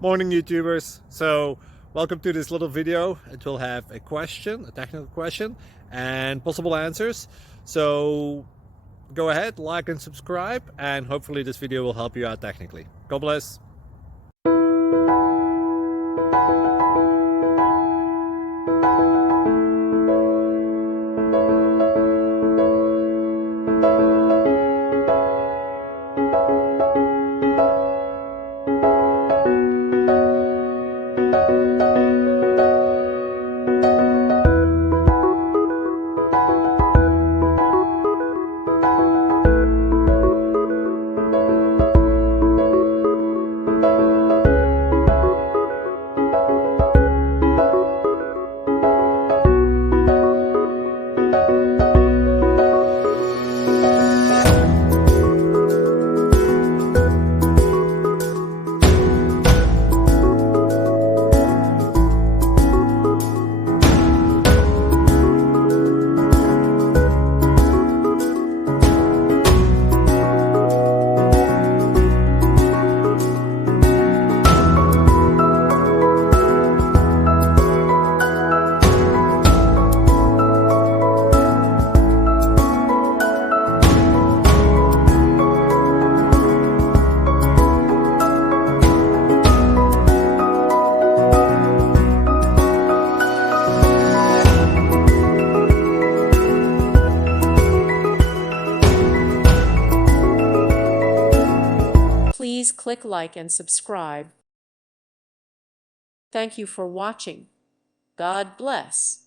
Morning YouTubers. So welcome to this little video. It will have a question, a technical question, and possible answers. So go ahead, like and subscribe, and hopefully this video will help you out technically. God bless. Please click like and subscribe. Thank you for watching. God bless.